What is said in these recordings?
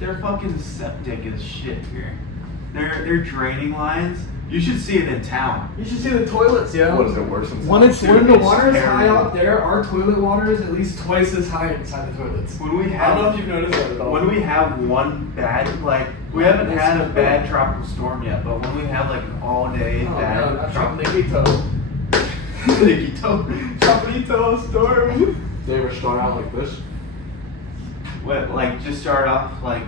They're fucking septic as shit here. They're draining lines. You should see it in town. You should see the toilets, yo. What is it worse than When the water is terrible. high out there, our toilet water is at least twice as high inside the toilets. When we I have, don't know if you've noticed that at all. when we have one bad, like we haven't had a bad tropical storm yet, but when we have like an all-day bad Tropical storm. They ever start out like this? What, like just start off like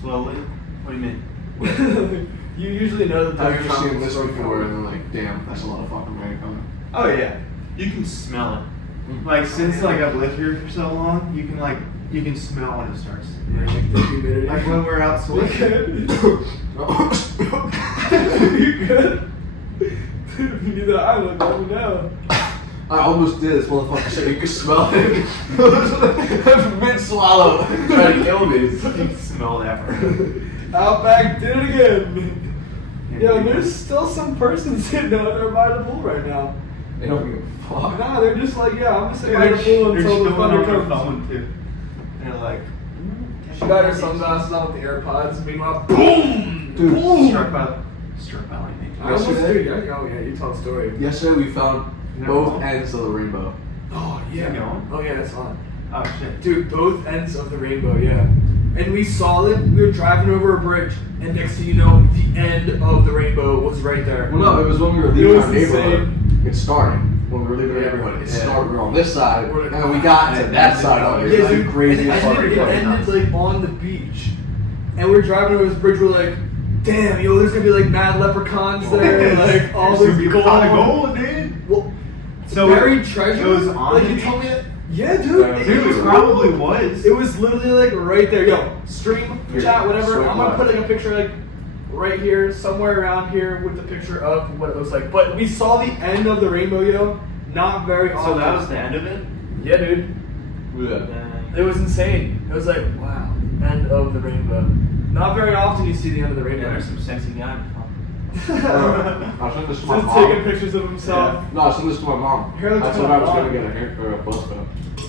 slowly? What do you mean? You usually know that I've there's never a seen this tropical before, storm. and then like, damn, that's a lot of fucking rain coming. Oh yeah, you can smell it. Like since like I've lived here for so long, you can smell when it starts. The humidity. Like when we're out You swimming. good? You good? If you need that island, let me know. I almost did. This motherfucker said you could smell it. Mid-swallow. Trying to kill me. You can smell that. Outback did it again. Yo, there's still some person sitting out there by the pool right now. They don't give a fuck. Nah, they're just like, yeah, I'm just sitting by the pool until the thunder comes. phone too. They're like, She got her sunglasses on with the AirPods. Meanwhile, boom! Dude, boom! struck by lightning. I almost did. Oh yeah, you tell the story. Yesterday we found both ends of the rainbow. Oh Is it going? Oh yeah, it's on. Oh shit. Dude, both ends of the rainbow, yeah. And we saw it. We were driving over a bridge, and next thing you know, the end of the rainbow was right there. Well, no, it was when we were It leaving was our neighborhood. insane. It started when we were leaving our neighborhood. It Yeah. started. We were on this side, We're like, and then we got to and that then side it of was it. It Yeah, was dude, like crazy and as it fuck. ended, it ended like on the beach, and we're driving over this bridge. We're like, damn, yo, there's gonna be like mad leprechauns there, like all this gold. dude. Well, So buried treasure. It was on like the you beach? told me that. Yeah, dude. Dude, it probably was. It was literally like right there. Yo, stream, Here, chat, whatever. swipe I'm gonna left. put like a picture like right here, somewhere around here with the picture of what it looks like. But we saw the end of the rainbow, yo. Not very often. So that was the end of it? Yeah, dude. Yeah. It was insane. It was like, wow, end of the rainbow. Not very often you see the end of the Yeah, rainbow. there's some sexy guy. I sent this to my Just mom. taking pictures of himself. No, I sent this to my mom. Here, look I at told my her I was mom. gonna get a hair or a buzz cut.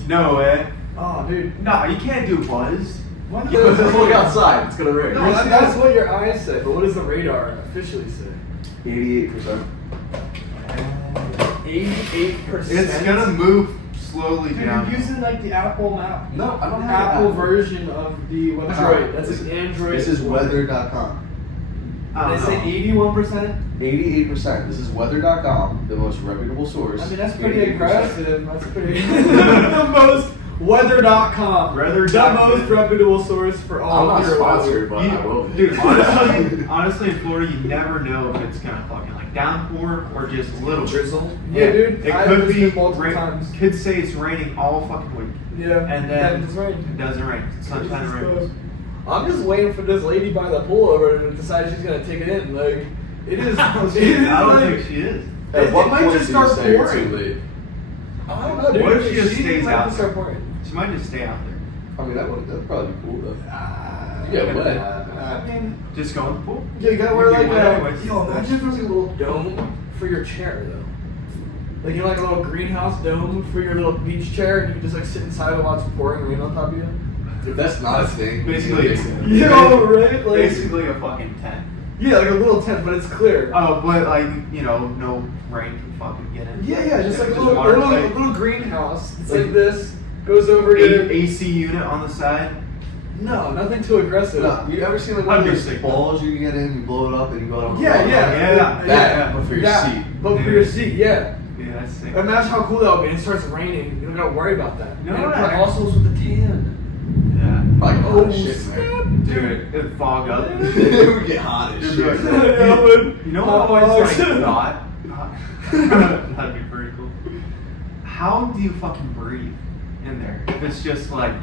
No way. Oh, dude. No, you can't do buzz. Why not? Look outside. It's gonna rain. No, that's what your eyes say. But what does the radar officially say? 88%. 88%. It's gonna move slowly Dude, down. you're using like the Apple map. No, I don't have Apple Apple. version of the website. Android. That's an Android. This is weather.com. I They don't say know. 81%. 88%. This is weather.com, the most reputable source. I mean, that's pretty 88%. aggressive. That's pretty. The most weather.com. Weather The dot most net. reputable source for all I'm of not your sponsored, weather. but I will be. Dude, honestly, in Florida, you never know if it's gonna fucking like downpour or just a little Drizzle. Yeah, dude. It I've could be listened multiple times. Kids say it's raining all fucking week, Yeah. and then it's right. it doesn't rain. Sunshine and rainbows. I'm just waiting for this lady by the pool over to decide she's gonna take it in. Like, it is. I don't like, think she is. At It what might point just do you start say it's pouring. too late? I don't know, dude. What if she just stays might out just start pouring. She might just stay out there. I mean, that'd probably be cool though. You get wet. I mean, Just go in the pool. yeah, you gotta wear You like get wet a. anyways. Yo, imagine if there was like a little dome for your chair though. Like, you know, like a little greenhouse dome for your little beach chair, and you can just like sit inside while it's pouring rain on top of you. If that's not a thing, Basically, it's Yo, right? Like, Basically a fucking tent. yeah, like a little tent, but it's clear. Oh, but like no rain can fucking get in. Yeah, just like a Just little, water little, like- little greenhouse. It's Like- like this, goes over to. AC unit on the side. No, nothing too aggressive. No, you ever seen like one of those Understand. balls you can get in, you blow it up, and you go out on the Yeah, water? yeah. That, but for your Yeah, seat. But for your seat, yeah. Yeah, that's sick. Imagine how cool that would be. And it starts raining. You don't gotta worry about that. No, and no, it no. also is with the tan. Like, Oh, hot as shit, man. Dude, it fog up. It would get hot as You'd be shit. like, Yeah, but- You know what I always like Oh, thought? That'd be pretty cool. How do you fucking breathe in there? If it's just like,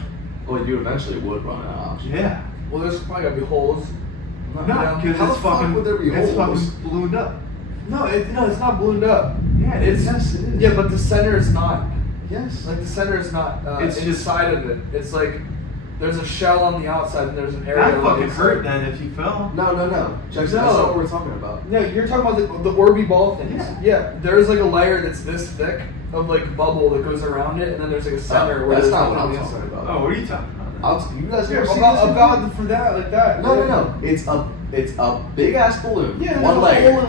Well, you eventually would run out of oxygen. yeah. Well, there's probably gotta be holes. No, How because the it's fuck fucking, would there be it's holes? fucking ballooned up. No, it's not ballooned up. Yeah, it is. Yes, it is. Yeah, but the center is not. Yes. Like the center is not It's just- inside of it. It's like there's a shell on the outside and there's an area. That on fucking the inside. hurt then if you fell. No. Check this. No. That's not what we're talking about. No, you're talking about the Orby ball things. Yeah. There's like a layer that's this thick of like bubble that goes around it, and then there's like a center where That's there's not what nothing I'm on the talking inside. about. Oh, what are you talking about You guys Yeah, ever seen this? about for that, like that. No. It's a big ass balloon. Yeah, one there's a layer. hole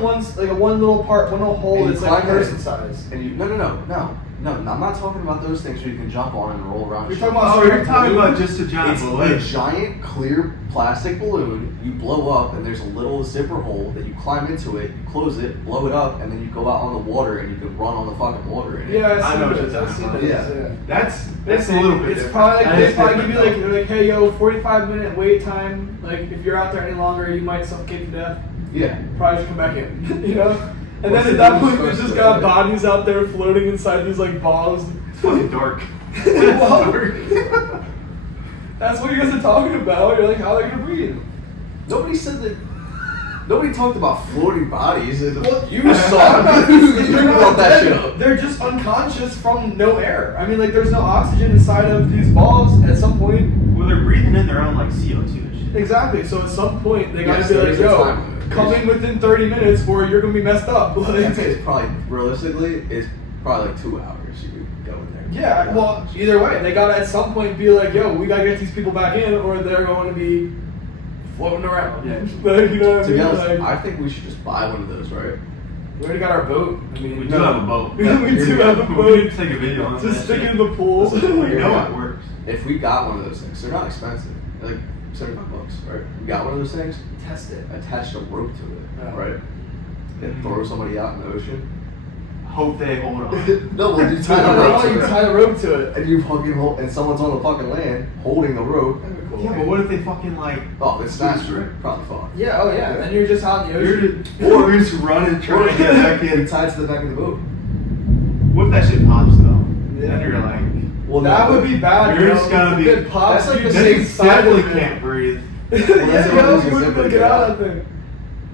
in one little part, one little hole And you that's like climb in. person size. And you no. I'm not talking about those things where you can jump on and roll around. You're and talking shit. about Oh, you're talking about just a giant It's balloon. a giant clear plastic balloon. You blow up, and there's a little zipper hole that you climb into it. You close it, blow it up, and then you go out on the water, and you can run on the fucking water in it. Yeah, I know what you're I've talking seen about. this. Yeah. That's a little bit It's different. probably like That they is probably give you different, like hey yo, 45-minute wait time. Like if you're out there any longer, you might suffocate to death. Yeah. Probably just come back in, you know. And What's then the at that balloon point, there's supposed just to got look like? bodies out there floating inside these like balls. It's fucking dark. That's what you guys are talking about. You're like, how are they gonna breathe? Nobody said that. Nobody talked about floating bodies. Well, You saw. You brought that shit up. They're just unconscious from no air. I mean, like, there's no oxygen inside of these balls at some point. Well, they're breathing in their own like CO2 and shit. Exactly. So at some point, they gotta Yes, be there like, is a yo, time limit. come in within 30 minutes or you're gonna be messed up. I'd Like, say it's probably realistically, it's probably like 2 hours. You could go in there. yeah, well, either way, they gotta at some point be like, yo, we gotta get these people back in or they're going to be floating around. Yeah. Like, you know what I To be mean? honest, Like, I think we should just buy one of those, right? we already got our boat. I mean, We do no. have a boat. We do have a We boat. need to take a video on Just that stick it shit. in the pool. Listen, You know it works. If we got one of those things, they're not expensive. They're like $75, right? We got one of those things, Test it. attached a rope to it, Yeah. right? And throw somebody out in the ocean. Hope they hold on. No, well, you I tie don't the rope know, to you it. tie a rope to it. And you fucking hold, and someone's on the fucking land holding the rope. That'd be cool. Yeah, but what if they fucking like? Oh, it's not true. Probably fucked. Yeah, oh yeah. Then you're just out in the You're ocean. just, or you're just running trying to get back You're in. tied to the back of the boat. What if that shit pops though? Yeah. Then you're like, Well, That would be bad. You're you just know? gonna be- If it pops, that's like you the then same you side definitely of it. can't breathe. that's Yeah, what yo, happens you when wouldn't zipper get get out out. of that thing.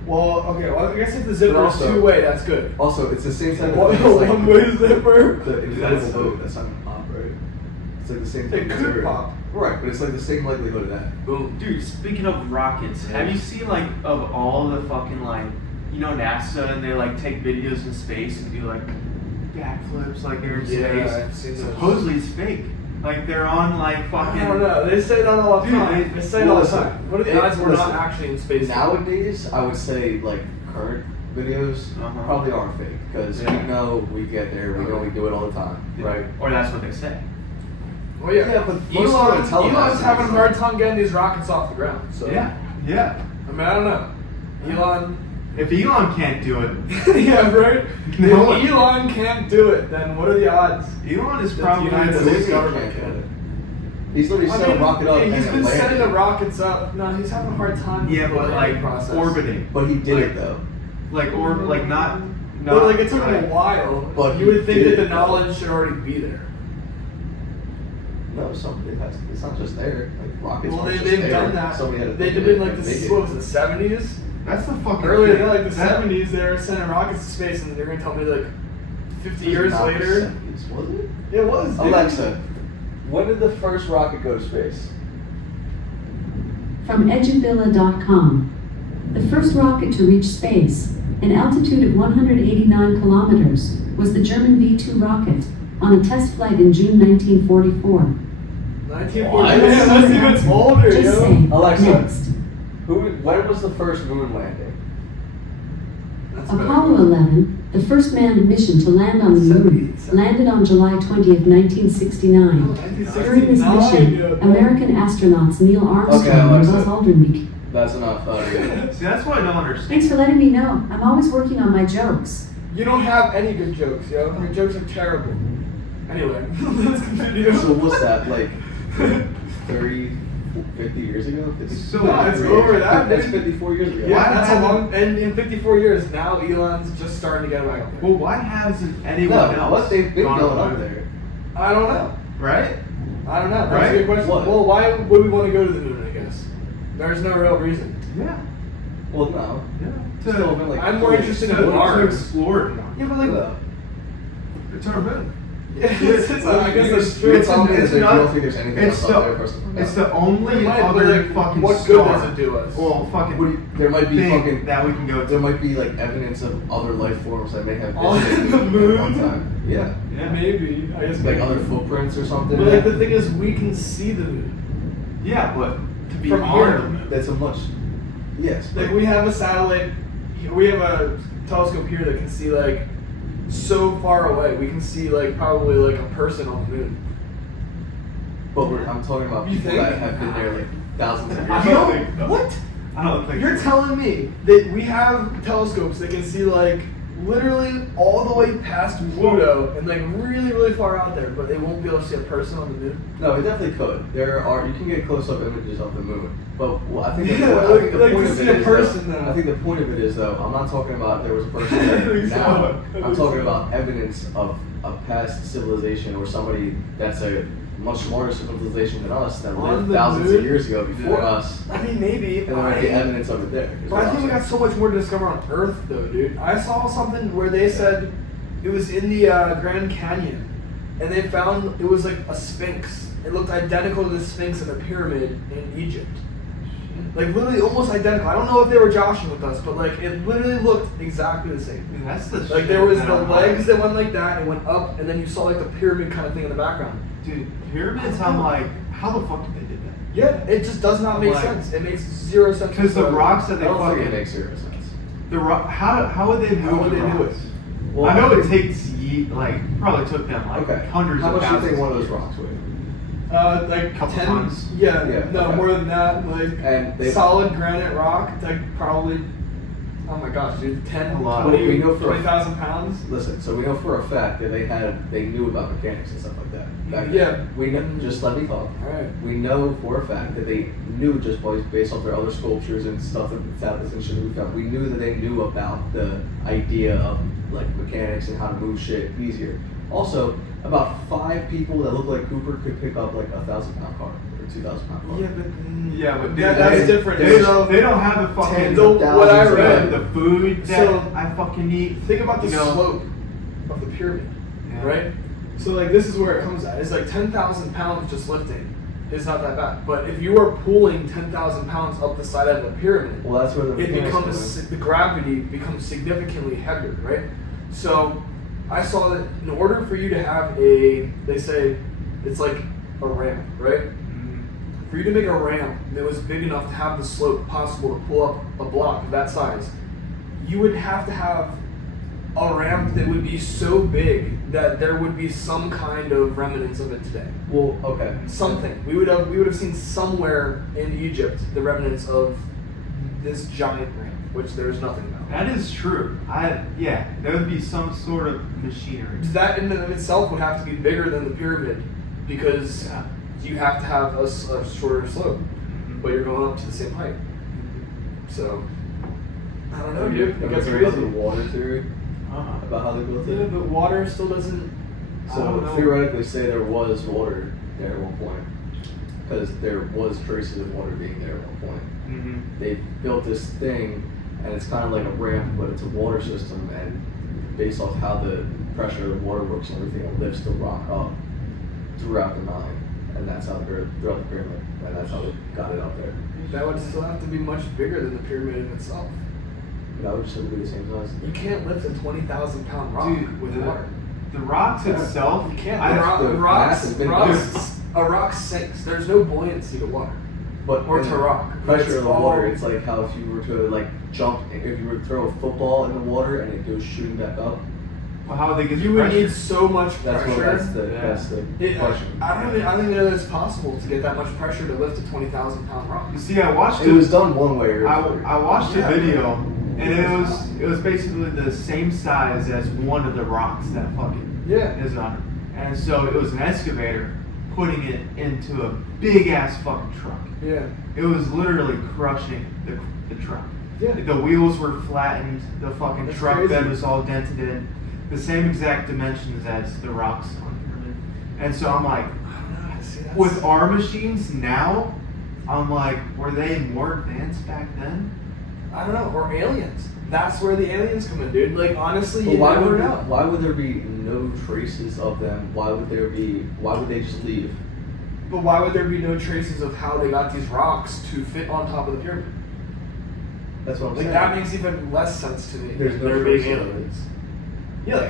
Well, okay. Well, I guess if the zipper But is also- two-way, that's good. Also, it's the same type of One, thing. It's like one-way zipper. the That's- inflatable boat. That's not gonna pop, right? It's like the same thing. It as could zipper. pop. Right, but it's like the same likelihood of that. Boom, dude. Speaking of rockets, have you seen like of all the fucking like, you know, NASA and they like take videos in space and do like backflips like they're in Yeah, space. I've seen those. Supposedly it's fake. Like they're on like fucking. I don't know. They say that all the Dude, time. They say it well, all the listen, time. What are the it- odds we're not listen, actually in space? Nowadays, I would say like current videos Uh-huh. probably are fake because Yeah. we know we get there, we know we do it all the time, right? Or that's what they say. Well, yeah. Yeah, but most of Elon, the televised Elon's having a things- hard time getting these rockets off the ground. So Yeah. I mean, I don't know. Elon. If Elon can't do it, Yeah, right. No one- If Elon can't do it, then what are the odds? Elon is That the probably United the States States government can't can. do it. He's literally I set a mean, rocket up yeah, and he's it been landed. setting the rockets up. No, he's having a hard time. Yeah, with the but planning like process. orbiting. But he did Like- it though. Like not. But like it took him like- a while. But you would he think did that the it, though. knowledge should already be there. No, something has. It's not just there. Like rockets. Well, aren't just they've there. done that. Somebody had to They think did of in it like and the make it. what was it, the 70s? That's the fucking. Earlier, thing. like the That- 70s, they were sending rockets to space, and they're gonna tell me like 50 It was years not the later. 70s, was it? It was. dude. Alexa, when did the first rocket go to space? From edubilla.com. The first rocket to reach space, an altitude of 189 kilometers, was the German V-2 rocket, on a test flight in June 1944. 1940. What? Man, that's even older, Just yo. saying. Alexa. Next. When was the first moon landing? That's better. Apollo 11, the first manned mission to land on the moon, 70. landed on July 20th, 1969. During this 1969, mission, yo. American astronauts Neil Armstrong Okay, and Alexa. Buzz Aldrin. That's enough. Yeah. See, that's what I don't understand. Thanks for letting me know. I'm always working on my jokes. You don't have any good jokes, yo. Your jokes are terrible. Anyway, let's continue. So what's that, like 30, 50 years ago? 50, So No, it's over that, That's dude. 54 years ago. Yeah, Why that's a haven't- long. And in 54 years, now Elon's just starting to get back up there. Well, why hasn't anyone No, else? what they've been gone going over up there. I don't know. Right? I don't know. That's Right? a good question. What? Well, why would we want to go to the moon? I guess there's no real reason. Yeah. Well, no. Yeah. Still been like I'm more interested in to Mars. explore it more. Yeah, but like, No. It's our moon. yeah, I guess that's true. You're telling me that you not- don't think there's anything It's else up there, first of all. It's the only It might, but, other like, fucking what star. good does it do us? Well, fucking. What do you- there might be thing fucking- that we can go to. There might be like evidence of other life forms that may have On visited the at moon? one time. Yeah. Yeah. Maybe. I guess Like maybe. other footprints or something. But like the thing is, we can see the moon. Yeah, but to be From on here, the moon. That's a much. Yes. Like we have a satellite, we have a telescope here that can see like so far away. We can see like probably like a person on the moon. But I'm talking about You people think? that have been there like thousands of I years. don't ago. think so. What? I don't think You're so. telling me that we have telescopes that can see like literally all the way past Pluto and like really, really far out there, but they won't be able to see a person on the moon? No, it definitely could. You can get close-up images of the moon. But I think Yeah, I think the like point to of see it a is, person, though, though. I think the point of it is, though, I'm not talking about there was a person there now. I'm talking about evidence of a past civilization or somebody that's a much smarter civilization than us that On lived the thousands moon? of years ago before Yeah. us. I mean, maybe. And there might be evidence of it there. is But what I I'm think we got saying. so much more to discover on Earth, though, dude. I saw something where they said it was in the Grand Canyon, and they found it was like a sphinx. It looked identical to the sphinx in the pyramid in Egypt. Like literally almost identical. I don't know if they were joshing with us, but like it literally looked exactly the same. Dude, that's the Like shit there was that the I'm legs like- that went like that and went up, and then you saw like the pyramid kind of thing in the background. Dude, pyramids, I'm like, how the fuck did they do that? Yeah, it just does not make Like- sense. It makes zero sense. Because the whatsoever. rocks that I they don't think it fucking makes zero sense. how would they move How would the they do rocks? it? Well, I know it takes probably took them like Okay. hundreds How of much do you thousands think one of of those years. rocks weigh? Like Couple 10. tons? Yeah, Yeah, no okay. more than that. Like And they- solid granite rock. It's like probably. Oh my gosh, dude, 10, A lot. 20, We know for a- 20,000 pounds. Listen, so we know for a fact that they knew about mechanics and stuff like that. Back Yeah. then. We know. Just let me talk. Alright. We know for a fact that they knew just based off their other sculptures and stuff that Southeast and shit we found. We knew that they knew about the idea of like mechanics and how to move shit easier. Also, about 5 people that look like Cooper could pick up like 1,000-pound car or 2,000-pound car. Yeah, but Yeah, but Yeah, dude, that's they, different. They, So- they don't have the fucking Tens the- of what I thousands of read- the food that So- I fucking eat. think about the you know? slope of the pyramid, Yeah. right? So like this is where it comes at. It's like 10,000 pounds just lifting. It's not that bad. But if you are pulling 10,000 pounds up the side of the pyramid, Well, that's where the it mechanics come becomes in. the gravity becomes significantly heavier, right? So I saw that in order for you to have they say it's like a ramp, right? Mhm. For you to make a ramp that was big enough to have the slope possible to pull up a block of that size, you would have to have a ramp that would be so big that there would be some kind of remnants of it today. Well, okay. Something. We would have seen somewhere in Egypt the remnants of this giant ramp, which there's nothing about. That is true. Yeah, there would be some sort of machinery. That in and of itself would have to be bigger than the pyramid because Yeah. you have to have a shorter slope, Mhm. but you're going up to the same height. So, I don't know, Have dude. you It ever gets heard about crazy. the water theory Uh-huh. about how they built Yeah, it? but water still doesn't. I don't So know. theoretically, say there was water there at one point, because there was traces of water being there at one point. Mhm. They built this thing, and it's kind of like a ramp, but it's a water system, and based off how the pressure of the water works and everything, it lifts the rock up throughout the mine, and that's how throughout the pyramid, and that's how they got it up there. That would still have to be much bigger than the pyramid in itself. That would just be the same size. You can't lift a 20,000 pound rock Dude, with the- water. The rocks Yeah. itself, You can't. I- Rock, the rocks, mass has been a rock sinks. There's no buoyancy to water. But Or when to rock. Pressure It's of the all- water, it's like how if you were to like jump, if you were to throw a football in the water and it goes shooting back up. well, how would they get You the would pressure? need so much That's pressure. that's the It- question. I don't even know that it's possible to get that much pressure to lift a 20,000 pound rock. You see, I watched It was done one way or I another. watched Yeah. a video, and it was basically the same size as one of the rocks that fucking Yeah. is on it. And so it was an excavator putting it into a big ass fucking truck. Yeah. It was literally crushing the truck. Yeah. The wheels were flattened. The fucking That's truck crazy. bed was all dented in. The same exact dimensions as the rocks on the pyramid. And so I'm like, I don't know. See, that's- with our machines now, I'm like, were they more advanced back then? I don't know. Or aliens. That's where the aliens come in, dude. Like, honestly, But you why never would know. why would there be no traces of them? Why would they just leave? But why would there be no traces of how they got these rocks to fit on top of the pyramid? That's what I'm Like, saying. that makes even less sense to me. There's no There being trace of it. aliens. Yeah, like